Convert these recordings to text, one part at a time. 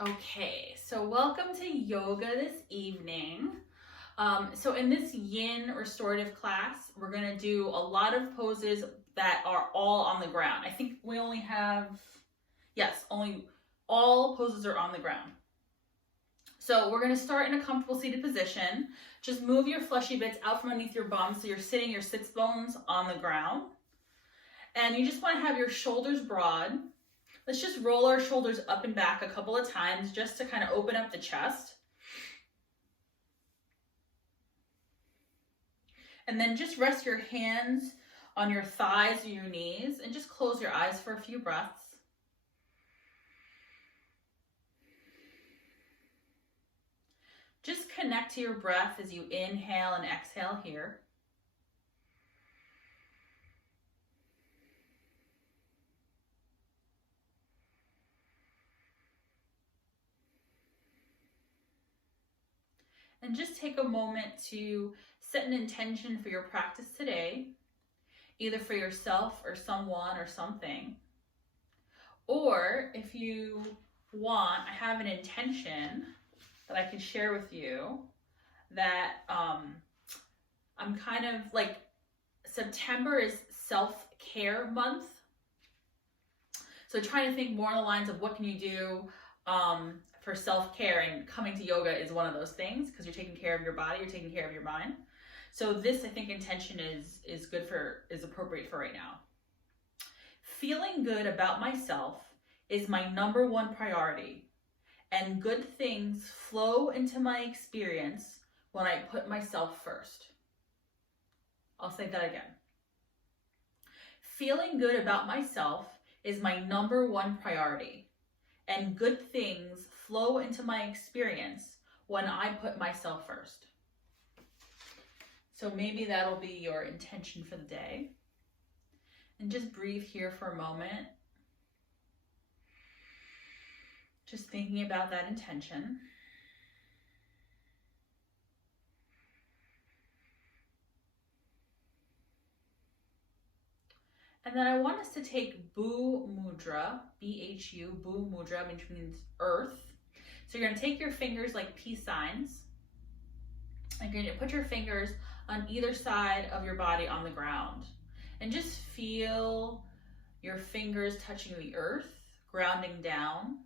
Okay, so welcome to yoga this evening. So in this yin restorative class, we're gonna do a lot of poses that are all on the ground. I think we only have, yes, only all poses are on the ground. So we're gonna start in a comfortable seated position. Just move your fleshy bits out from underneath your bum so you're sitting your sits bones on the ground. And you just wanna have your shoulders broad. Let's just roll our shoulders up and back a couple of times just to kind of open up the chest. And then just rest your hands on your thighs or your knees and just close your eyes for a few breaths. Just connect to your breath as you inhale and exhale here. And just take a moment to set an intention for your practice today, either for yourself or someone or something. Or if you want, I have an intention that I can share with you that I'm kind of like, September is self-care month. So trying to think more on the lines of what can you do for self-care, and coming to yoga is one of those things because you're taking care of your body, you're taking care of your mind. So this, I think, intention is appropriate for right now. Feeling good about myself is my number one priority, and good things flow into my experience when I put myself first. I'll say that again. Feeling good about myself is my number one priority, and good things flow into my experience when I put myself first. So maybe that'll be your intention for the day. And just breathe here for a moment. Just thinking about that intention. And then I want us to take Bhu Mudra, B-H-U, Bhu Mudra, which means earth. So you're gonna take your fingers like peace signs, and you're gonna put your fingers on either side of your body on the ground. And just feel your fingers touching the earth, grounding down.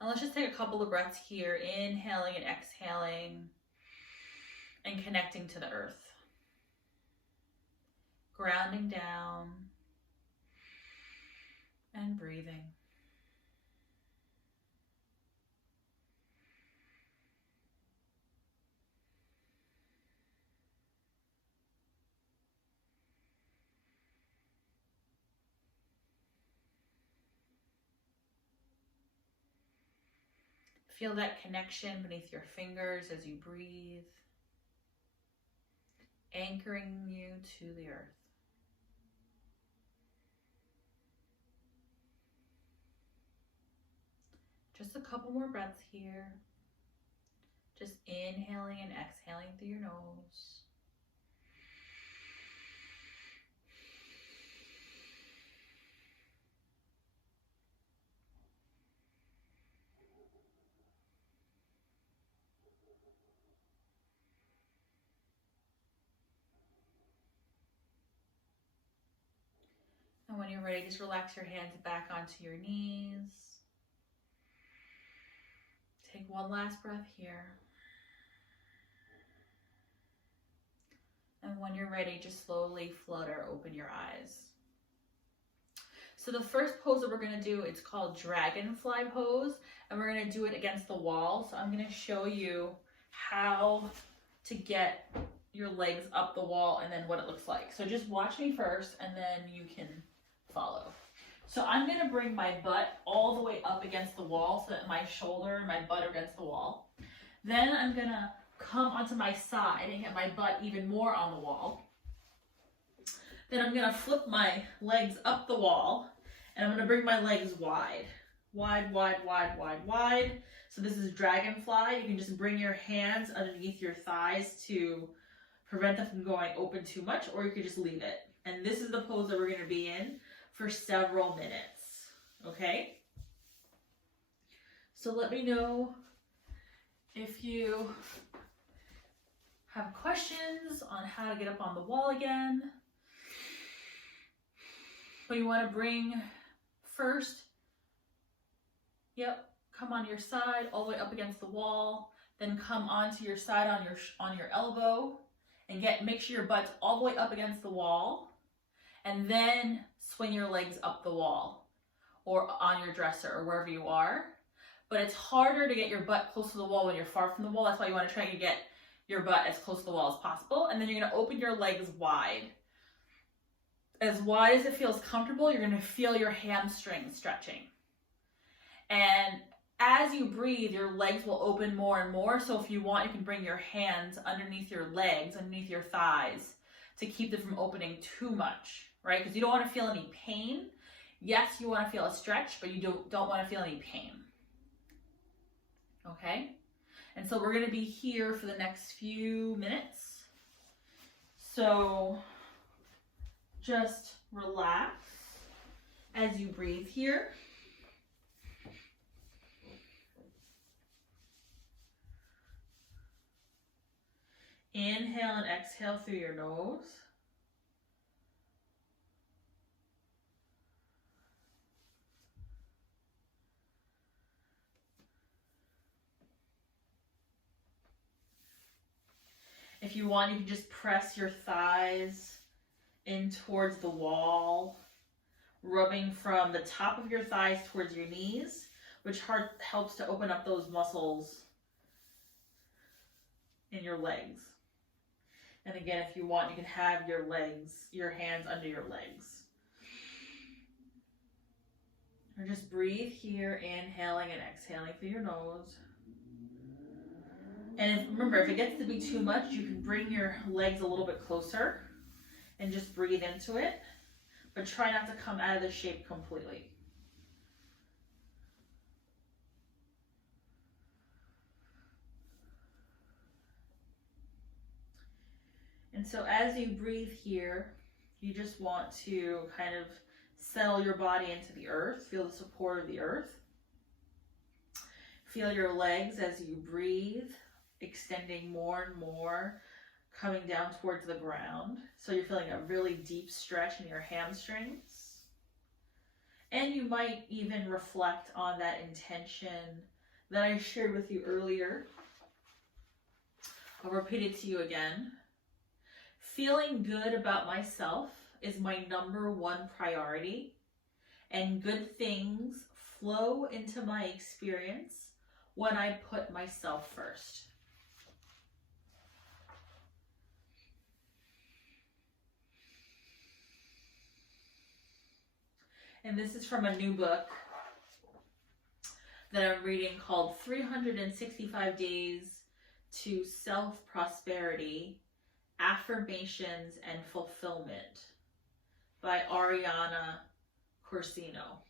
And let's just take a couple of breaths here, inhaling and exhaling, and connecting to the earth. Grounding down and breathing. Feel that connection beneath your fingers as you breathe, anchoring you to the earth. Just a couple more breaths here. Just inhaling and exhaling through your nose. And when you're ready, just relax your hands back onto your knees. Take one last breath here. And when you're ready, just slowly flutter open your eyes. So the first pose that we're gonna do, it's called dragonfly pose, and we're gonna do it against the wall. So I'm gonna show you how to get your legs up the wall and then what it looks like. So just watch me first and then you can follow. So I'm gonna bring my butt all the way up against the wall so that my shoulder and my butt are against the wall. Then I'm gonna come onto my side and get my butt even more on the wall. Then I'm gonna flip my legs up the wall and I'm gonna bring my legs wide. Wide, wide, wide, wide, wide. So this is dragonfly. You can just bring your hands underneath your thighs to prevent them from going open too much, or you could just leave it. And this is the pose that we're gonna be in for several minutes, okay? So let me know if you have questions on how to get up on the wall again. But you want to bring first, come on your side all the way up against the wall, then come onto your side on your elbow and make sure your butt's all the way up against the wall, and then swing your legs up the wall or on your dresser or wherever you are. But it's harder to get your butt close to the wall when you're far from the wall. That's why you want to try to get your butt as close to the wall as possible. And then you're going to open your legs wide. As wide as it feels comfortable, you're going to feel your hamstrings stretching. And as you breathe, your legs will open more and more. So if you want, you can bring your hands underneath your legs, underneath your thighs, to keep them from opening too much, right? Because you don't want to feel any pain. Yes, you want to feel a stretch, but you don't want to feel any pain. Okay? And so we're going to be here for the next few minutes. So just relax as you breathe here. Inhale and exhale through your nose. If you want, you can just press your thighs in towards the wall, rubbing from the top of your thighs towards your knees, which helps to open up those muscles in your legs. And again, if you want, you can have your hands under your legs. Or just breathe here, inhaling and exhaling through your nose. And remember, if it gets to be too much, you can bring your legs a little bit closer and just breathe into it. But try not to come out of the shape completely. And so as you breathe here, you just want to kind of settle your body into the earth, feel the support of the earth. Feel your legs as you breathe, extending more and more, coming down towards the ground. So you're feeling a really deep stretch in your hamstrings. And you might even reflect on that intention that I shared with you earlier. I'll repeat it to you again. Feeling good about myself is my number one priority, and good things flow into my experience when I put myself first. And this is from a new book that I'm reading called 365 Days to Self-Prosperity, Affirmations and Fulfillment by Ariana Corsino.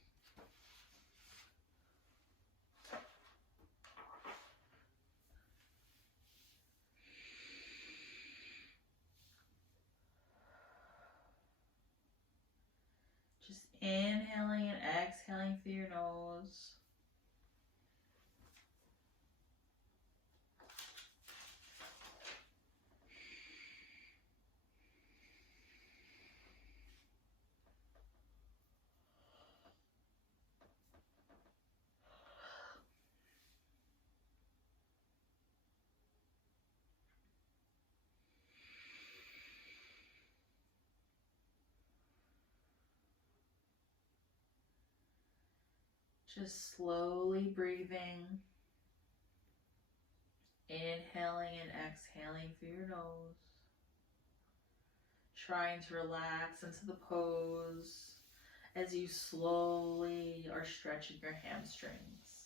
Just inhaling and exhaling through your nose. Just slowly breathing, inhaling and exhaling through your nose, trying to relax into the pose as you slowly are stretching your hamstrings.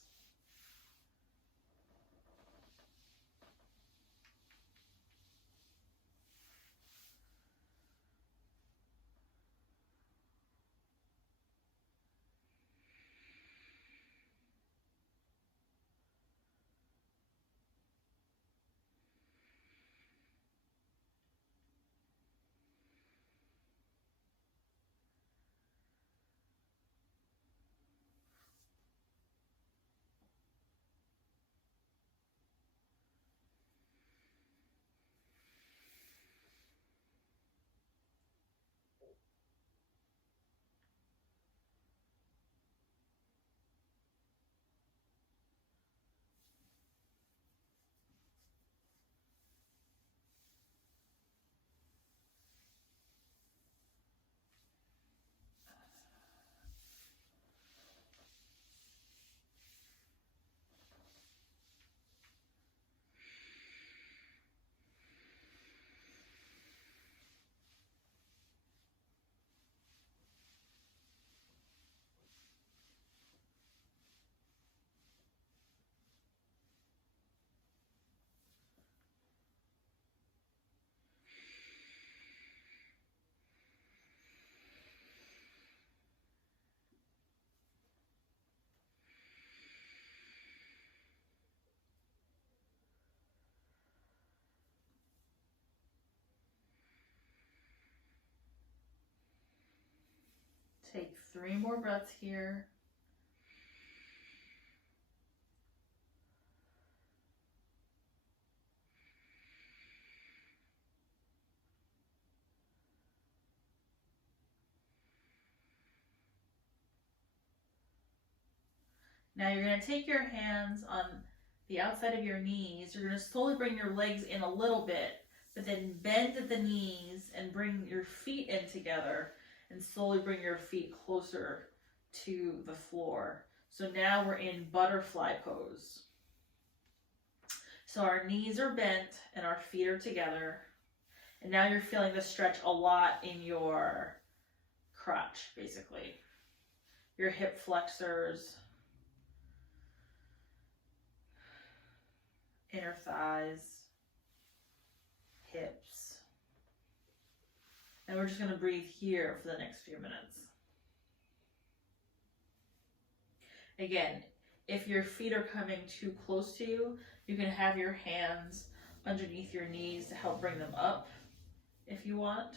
Take 3 more breaths here. Now you're going to take your hands on the outside of your knees. You're going to slowly bring your legs in a little bit, but then bend at the knees and bring your feet in together and slowly bring your feet closer to the floor. So now we're in butterfly pose. So our knees are bent and our feet are together. And now you're feeling the stretch a lot in your crotch, basically. Your hip flexors, inner thighs, hips. And we're just going to breathe here for the next few minutes. Again, if your feet are coming too close to you, you can have your hands underneath your knees to help bring them up if you want.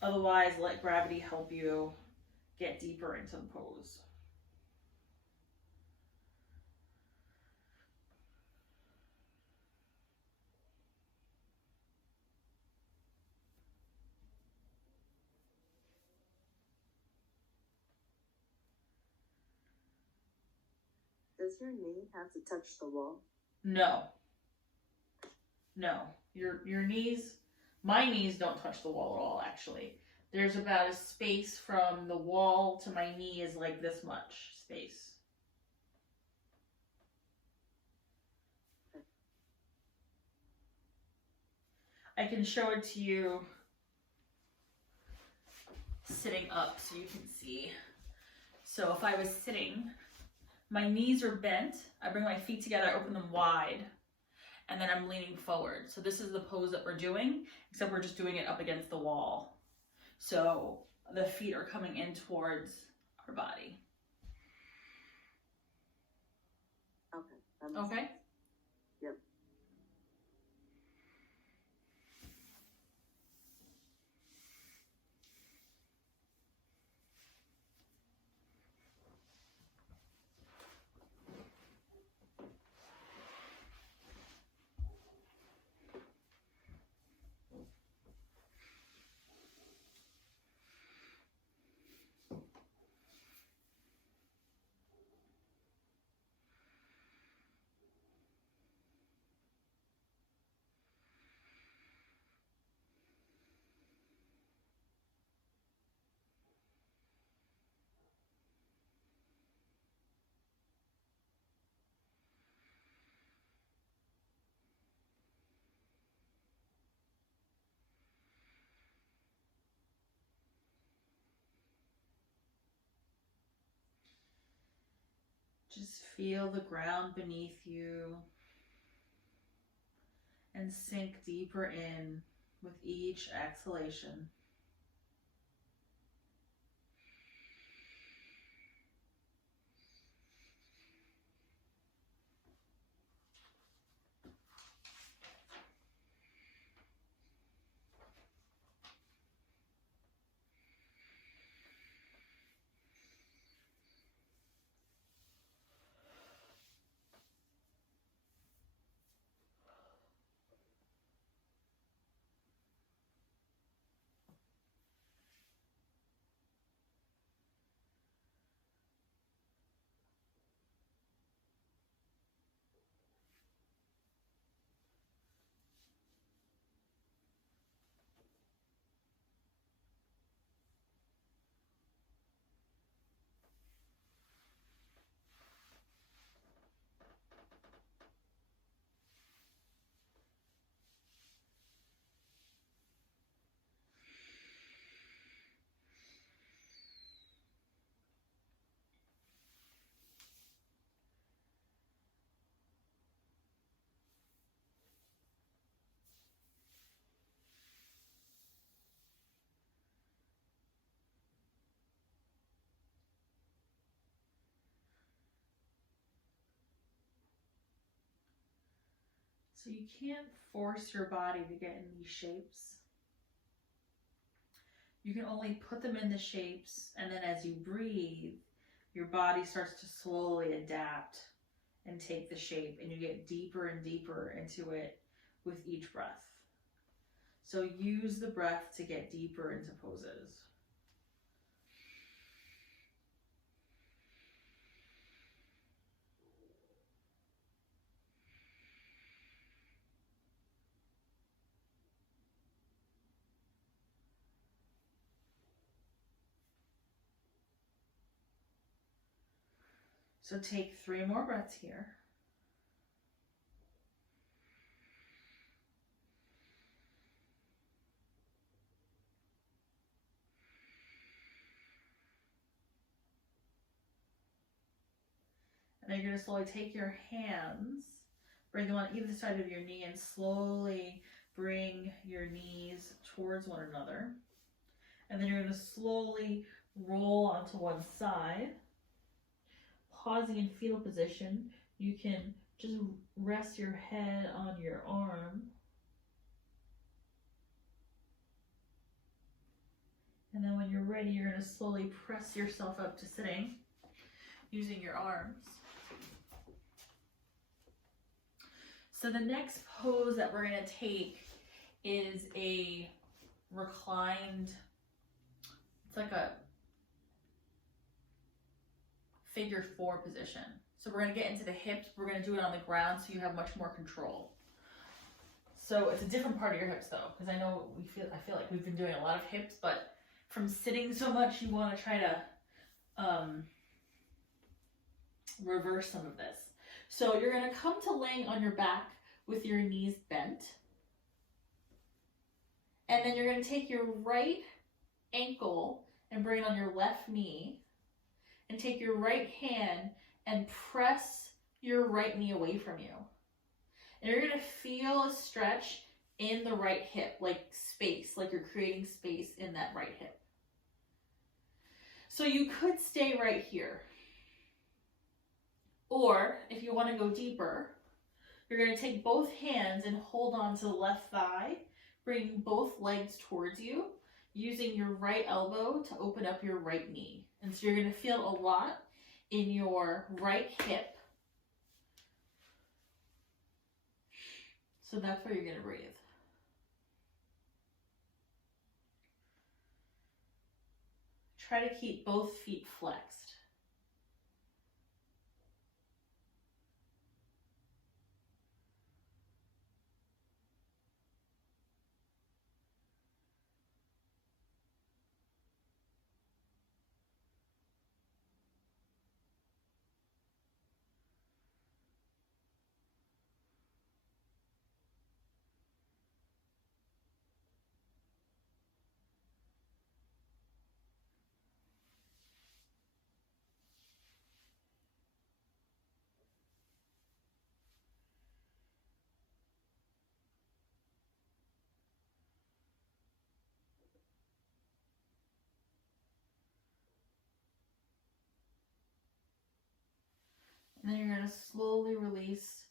Otherwise, let gravity help you get deeper into the pose. Does your knee have to touch the wall? No. No. Your knees, my knees don't touch the wall at all, actually. There's about a space from the wall to my knee is like this much space. I can show it to you sitting up so you can see. So if I was sitting, my knees are bent, I bring my feet together, I open them wide, and then I'm leaning forward. So this is the pose that we're doing, except we're just doing it up against the wall. So the feet are coming in towards our body. Okay. Okay? Yep. Just feel the ground beneath you and sink deeper in with each exhalation. So you can't force your body to get in these shapes. You can only put them in the shapes, and then as you breathe, your body starts to slowly adapt and take the shape, and you get deeper and deeper into it with each breath. So use the breath to get deeper into poses. So take 3 more breaths here. And then you're going to slowly take your hands, bring them on either side of your knee, and slowly bring your knees towards one another. And then you're going to slowly roll onto one side. Pausing in fetal position, you can just rest your head on your arm. And then when you're ready, you're going to slowly press yourself up to sitting using your arms. So the next pose that we're going to take is a reclined, it's like a figure 4 position. So we're going to get into the hips. We're going to do it on the ground so you have much more control. So it's a different part of your hips though, because I know I feel like we've been doing a lot of hips, but from sitting so much, you want to try to reverse some of this. So you're going to come to laying on your back with your knees bent. And then you're going to take your right ankle and bring it on your left knee. And take your right hand and press your right knee away from you. And you're going to feel a stretch in the right hip, like space, like you're creating space in that right hip. So you could stay right here. Or if you want to go deeper, you're going to take both hands and hold on to the left thigh, bring both legs towards you, using your right elbow to open up your right knee. And so you're going to feel a lot in your right hip. So that's where you're going to breathe. Try to keep both feet flexed. And then you're going to slowly release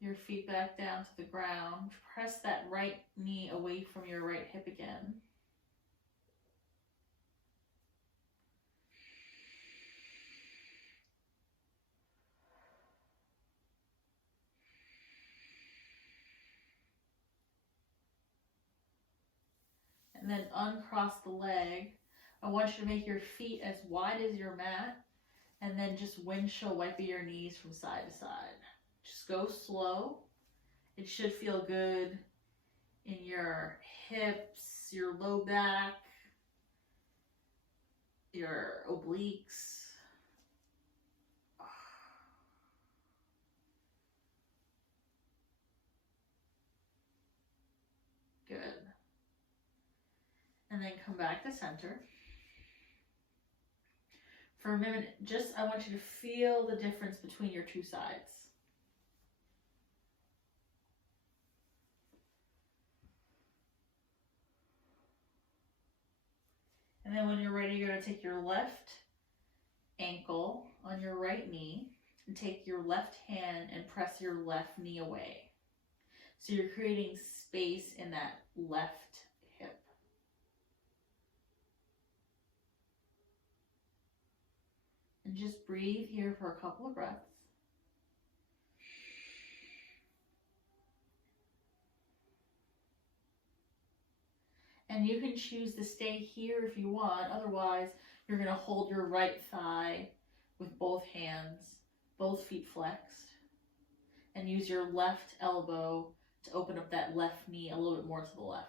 your feet back down to the ground. Press that right knee away from your right hip again. And then uncross the leg. I want you to make your feet as wide as your mat. And then just windshield wipe your knees from side to side. Just go slow. It should feel good in your hips, your low back, your obliques. Good. And then come back to center. For a minute, I want you to feel the difference between your two sides. And then when you're ready, you're going to take your left ankle on your right knee and take your left hand and press your left knee away. So you're creating space in that left hip. And just breathe here for a couple of breaths. And you can choose to stay here if you want. Otherwise, you're going to hold your right thigh with both hands, both feet flexed, and use your left elbow to open up that left knee a little bit more to the left.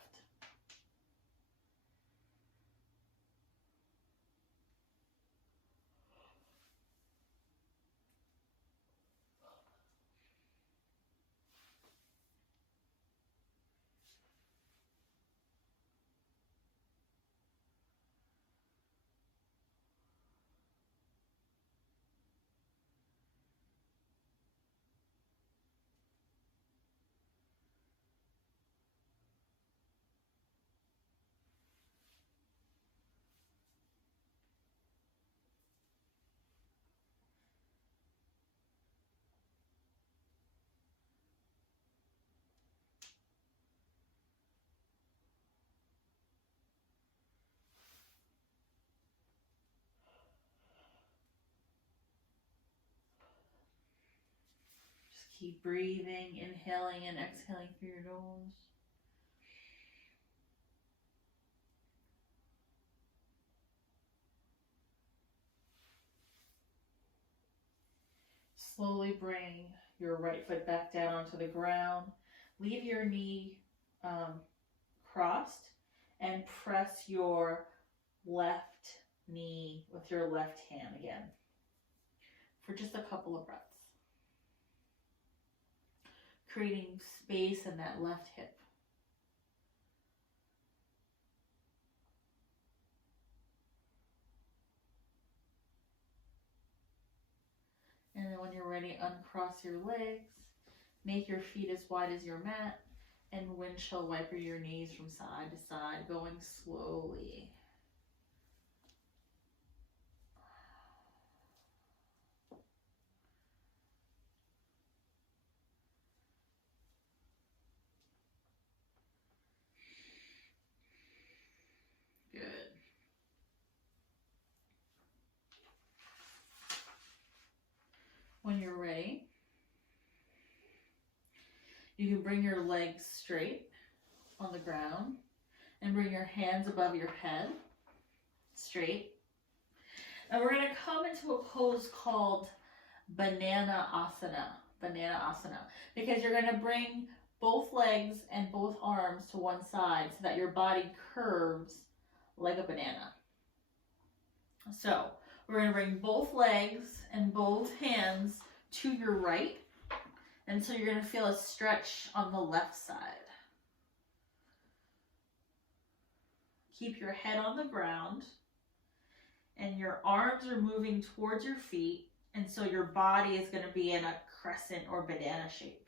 Keep breathing, inhaling and exhaling through your nose. Slowly bring your right foot back down onto the ground. Leave your knee crossed and press your left knee with your left hand again for just a couple of breaths, creating space in that left hip. And then when you're ready, uncross your legs, make your feet as wide as your mat, and windshield wiper your knees from side to side, going slowly. Good. When you're ready, you can bring your legs straight on the ground and bring your hands above your head, straight. And we're going to come into a pose called banana asana, because you're going to bring both legs and both arms to one side so that your body curves like a banana. So we're going to bring both legs and both hands to your right until you're going to feel a stretch on the left side. Keep your head on the ground and your arms are moving towards your feet, and so your body is going to be in a crescent or banana shape.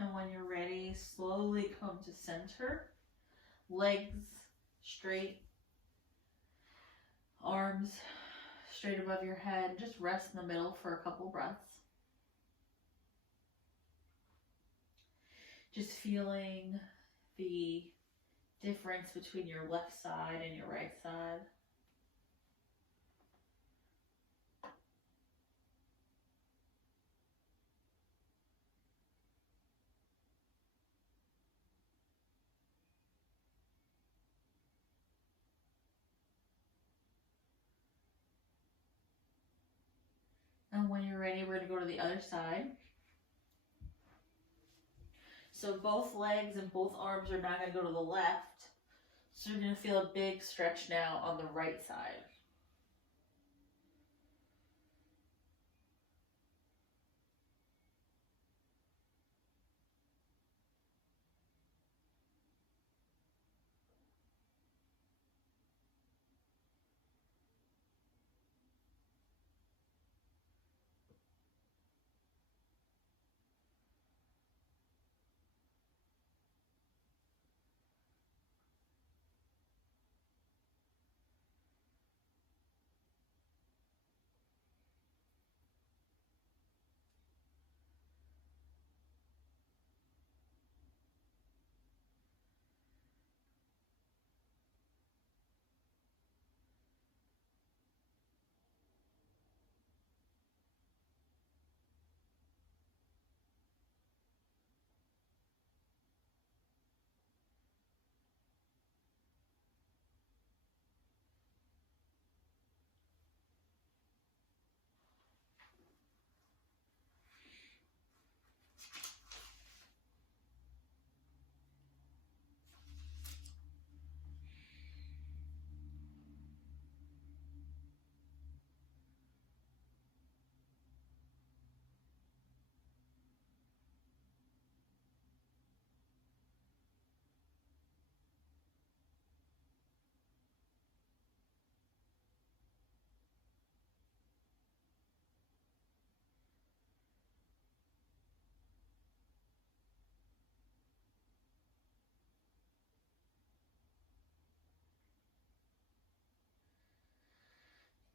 And when you're ready, slowly come to center, legs straight, arms straight above your head. Just rest in the middle for a couple breaths. Just feeling the difference between your left side and your right side. And when you're ready, we're going to go to the other side. So both legs and both arms are now going to go to the left. So you're going to feel a big stretch now on the right side.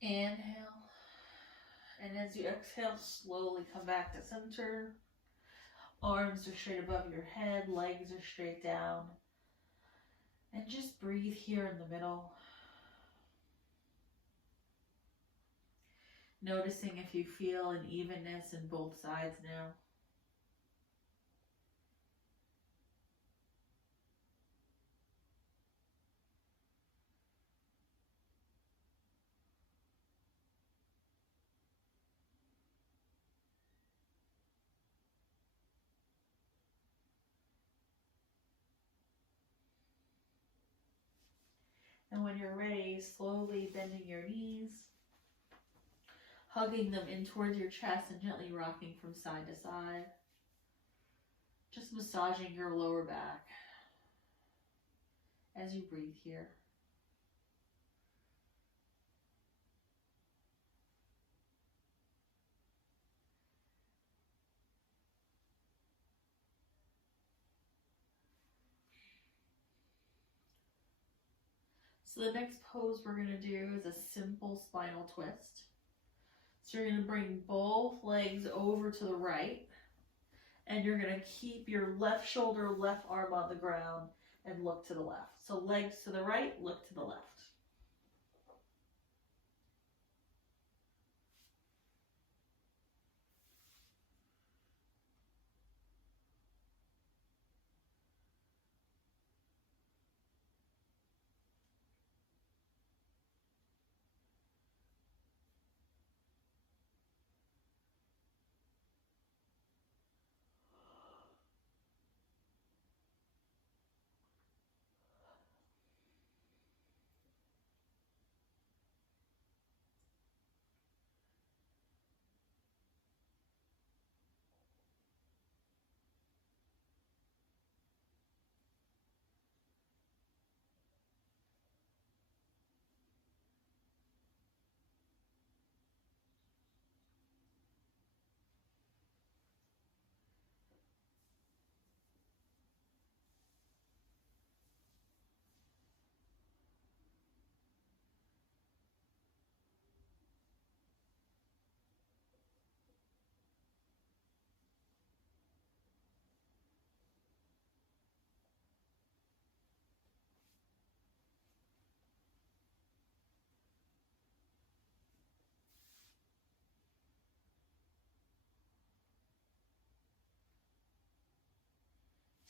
Inhale. And as you exhale, slowly come back to center. Arms are straight above your head, legs are straight down. And just breathe here in the middle. Noticing if you feel an evenness in both sides now. And when you're ready, slowly bending your knees, hugging them in towards your chest and gently rocking from side to side. Just massaging your lower back as you breathe here. So the next pose we're going to do is a simple spinal twist. So you're going to bring both legs over to the right, and you're going to keep your left shoulder, left arm on the ground and look to the left. So legs to the right, look to the left.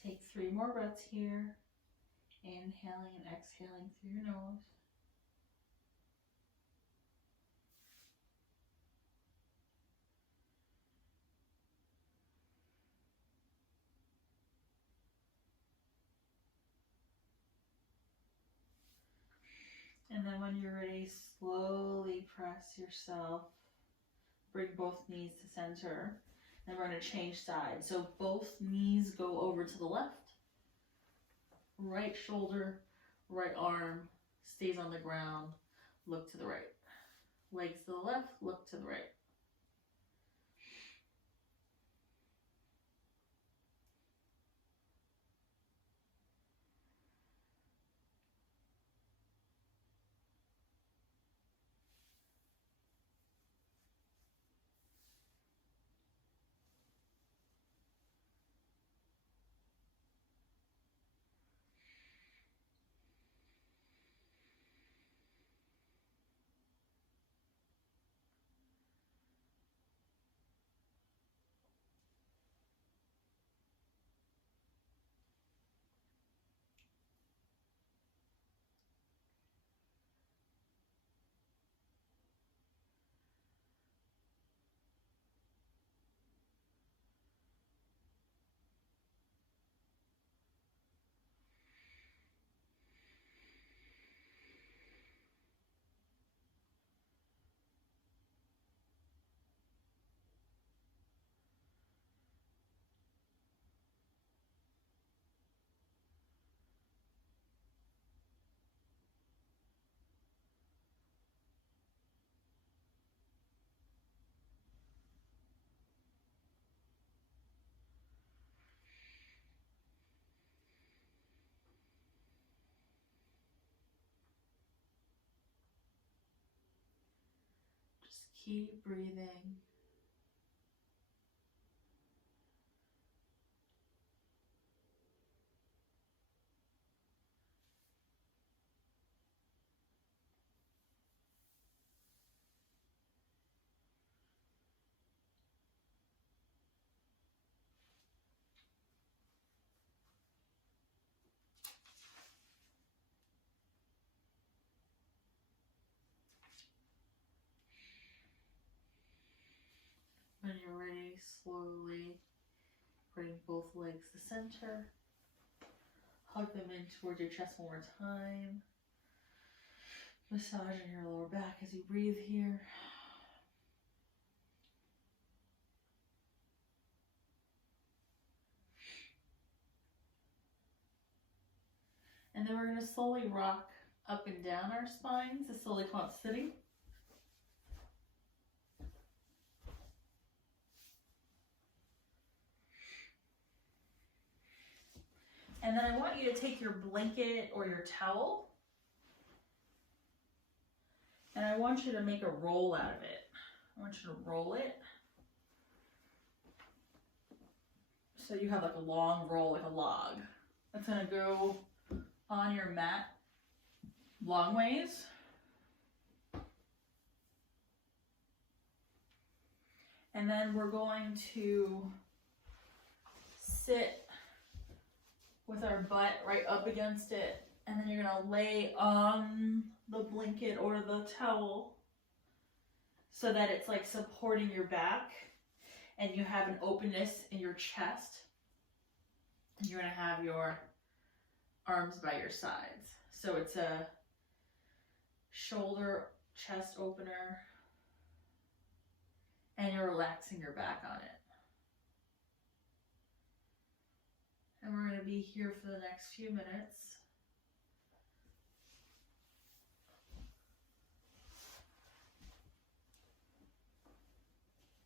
Take 3 more breaths here. Inhaling and exhaling through your nose. And then when you're ready, slowly press yourself. Bring both knees to center. Then we're going to change sides. So both knees go over to the left. Right shoulder, right arm stays on the ground. Look to the right. Legs to the left, look to the right. Just keep breathing. When you're ready, slowly bring both legs to center. Hug them in towards your chest one more time. Massaging your lower back as you breathe here. And then we're going to slowly rock up and down our spines to slowly come up sitting. And then I want you to take your blanket or your towel, and I want you to make a roll out of it. I want you to roll it. So you have like a long roll, like a log. That's gonna go on your mat long ways. And then we're going to sit with our butt right up against it, and then you're gonna lay on the blanket or the towel so that it's like supporting your back and you have an openness in your chest. And you're gonna have your arms by your sides. So it's a shoulder chest opener, and you're relaxing your back on it. And we're going to be here for the next few minutes.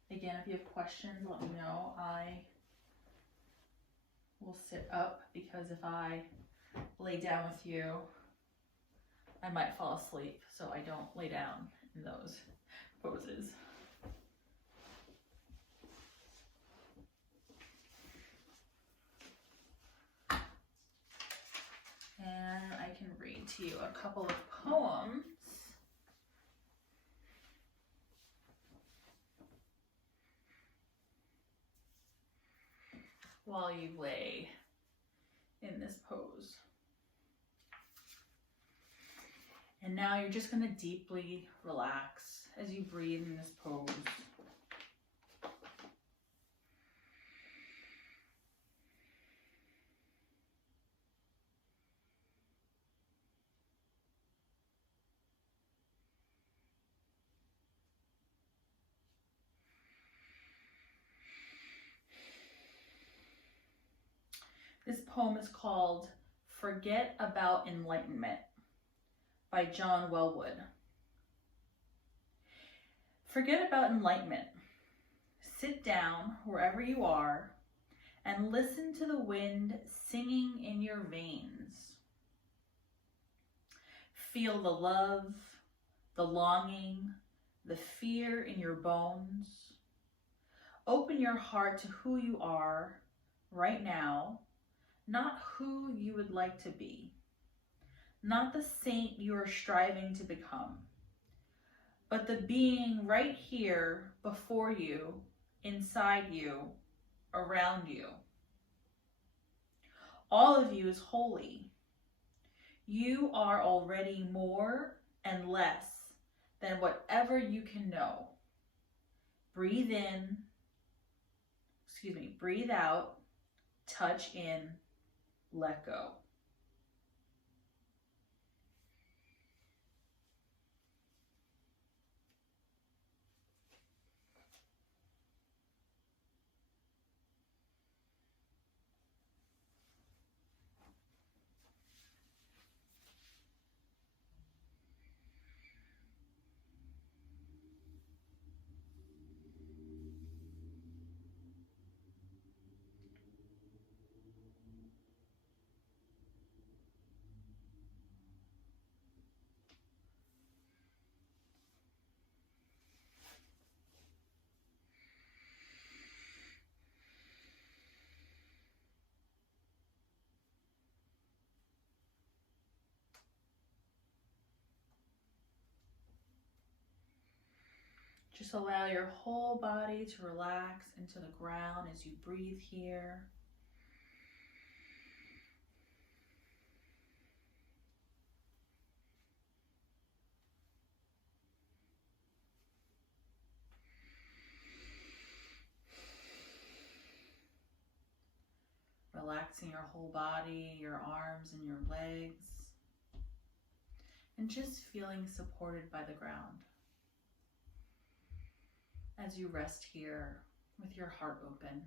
Again, if you have questions, let me know. I will sit up because if I lay down with you, I might fall asleep. So I don't lay down in those poses. And I can read to you a couple of poems. While you lay in this pose. And now you're just going to deeply relax as you breathe in this pose. This poem is called Forget About Enlightenment by John Wellwood. Forget about enlightenment. Sit down wherever you are and listen to the wind singing in your veins. Feel the love, the longing, the fear in your bones. Open your heart to who you are right now, not who you would like to be, not the saint you are striving to become, but the being right here before you, inside you, around you. All of you is holy. You are already more and less than whatever you can know. Breathe out, touch in, let go. Just allow your whole body to relax into the ground as you breathe here. Relaxing your whole body, your arms and your legs, and just feeling supported by the ground as you rest here with your heart open.